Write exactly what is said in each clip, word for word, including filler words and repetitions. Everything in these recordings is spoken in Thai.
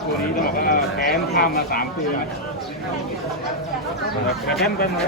ตัวนี้ต้องบอกว่าแค้นข้ามมาสามปีแล้วแค้นเป็นไง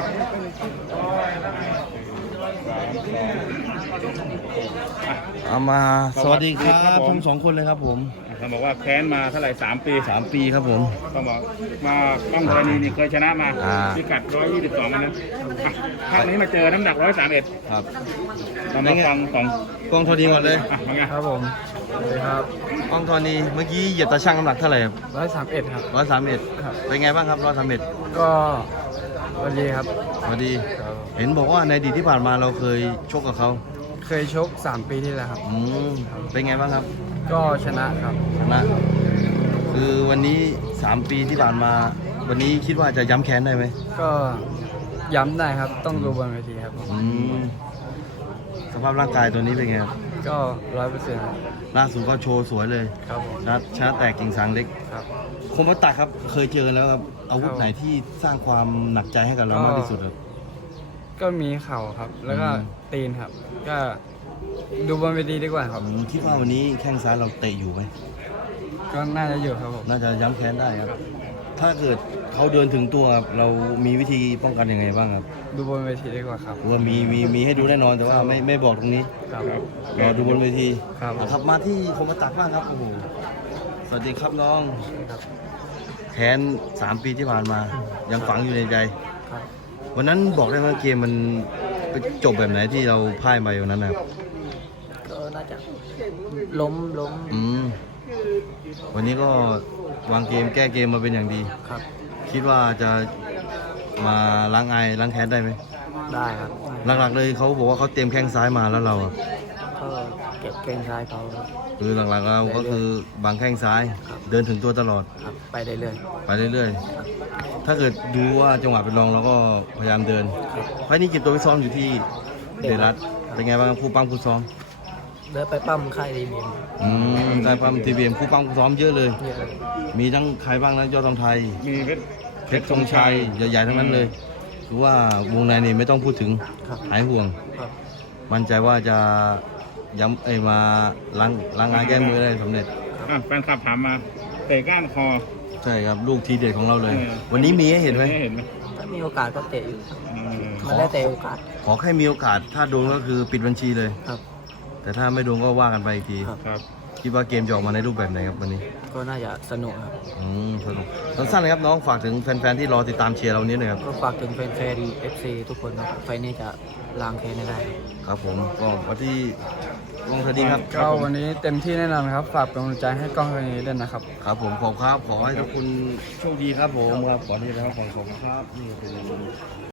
เอามาสวัสดีครับทั้งสองคนเลยครับผมเขาบอกว่าแค้นมาเท่าไหร่สามปีสามปีครับผมเขาบอกมากล้องธรณีนี่เคยชนะมาอ่าพิกัดร้อยยี่สิบสองนะภาคนี้มาเจอน้ำหนักร้อยสามเอ็ดครับเรามาฟังของกล้องโทนีก่อนเลยอ่ะมาไงครับผมสวัสดีครับกล้องโทนีเมื่อกี้เหยียบตาช่างน้ำหนักเท่าไหร่ครับร้อยสามเอ็ดครับร้อยสามเอ็ดครับเป็นไงบ้างครับร้อยสามเอ็ดก็วันดีครับสวัสดีครับเห็นบอกว่าในอดีตที่ผ่านมาเราเคยชกกับเขาเคยชกสามปีที่แล้วครับอืมเป็นไงบ้างครับก็ชนะครับชนะคือวันนี้สามปีที่ผ่านมา วันนี้คิดว่าจะย้ำแค้นได้ไหมก็ย้ำได้ครับ ต้องดูบนเวทีครับผมอืมสภาพร่างกายตัวนี้เป็นไงครับก็ร้อยเปอร์เซ็นต์ล่าสุดก็โชว์สวยเลยครับผมชนะชนะแตกกิ่งซางเล็กครับคมวัตตะครับเคยเจอกันแล้วครับอาวุธไหนที่สร้างความหนักใจให้กับเรามากที่สุดครับก็มีเข่าครับ แล้วก็อืมตีนครับ ก็ดูบนเวทีดีกว่าครับอืมคิดว่าวันนี้แข้งซ้ายเราเตะอยู่ไหมก็น่าจะอยู่ครับผมน่าจะย้ำแค้นได้ครับ ถ้าเกิดเขาเดินถึงตัวครับเรามีวิธีป้องกันยังไงบ้างครับดูบนเวทีดีกว่าครับหรือว่ามีมีมีให้ดูแน่นอนแต่ว่าไม่ไม่บอกตรงนี้ครับรอดูบนเวทีครับนะครับมาที่คมวัตตะบ้างครับโอ้โหสวัสดีครับน้องครับแค้นสามปีที่ผ่านมา ยังฝังอยู่ในใจครับวันนั้นบอกได้ว่าเกมมันไปจบแบบไหนที่เราพ่ายไปวันนั้นนะครับก็น่าจะล้มล้มอืมวันนี้ก็วางเกมแก้เกมมาเป็นอย่างดีครับคิดว่าจะมาล้างไอายล้างแค้นได้ไหมได้ครับหลักๆเลยเขาบอกว่าเขาเตรียมแข้งซ้ายมาแล้วเราอะก็เก็บเกงซ้ายเขาครับคือหลักๆเราก็คือบังแข้งซ้าย เดินถึงตัวตลอดครับไปได้เรื่อยไปเรื่อยๆ ถ้าเกิดดูว่าจังหวะเป็นรองเราก็พยายามเดินครับไฟล์นี้เก็บตัวไปซ้อมอยู่ที่เดรัสเป็นไงบ้างครับครูปั้มครูซ้อมเดินไปปั้มค่ายดีเมียมอืมได้ปั้มทีบีเอ็มครูปั้มครูซ้อมเยอะเลยเยอะเลยมีทั้งใครบ้างนะยอดทองไทยมีเพชรเพชรธงชัยใหญ่ๆทั้งนั้นเลยคือว่าวงในนี่ไม่ต้องพูดถึงครับหายห่วงครับมั่นใจว่าจะย้ำไอยมาล้างล้างงานแก้มือได้สำเร็จอ่ะแฟนคลับถามมาเตะก้านคอใช่ครับลูกทีเด็ดของเราเลยเออวันนี้มีให้เห็นไหมเห็นไหมถ้ามีโอกาสก็เตะอยู่ครับอืมมันได้แต่โอกาสขอแค่มีโอกาส ถ้าโดนก็คือปิดบัญชีเลยครับแต่ถ้าไม่โดนก็ว่ากันไปอีกทีครับครับคิดว่าเกมจะออกมาในรูปแบบไหนครับวันนี้ก็น่าจะสนุกครับอืมสนุกสั้นๆเลยครับน้องฝากถึงแฟนๆที่รอติดตามเชียร์เรานี้หน่อยครับก็ฝากถึงแฟนๆ เอฟ ซี ทุกคนครับไฟล์นี้จะล้างแค้นให้ได้ครับครับผมก็วันที่วงสวัสดีครับก็วันนี้เต็มที่แน่นอนครับ ฝากเป็นกำลังใจให้กล้องคนนี้ด้วยนะครับครับผมขอบครับขอให้ทุกคุณโชคดีครับผมครับขอที่นะครับขอบคุณครับนี่เป็น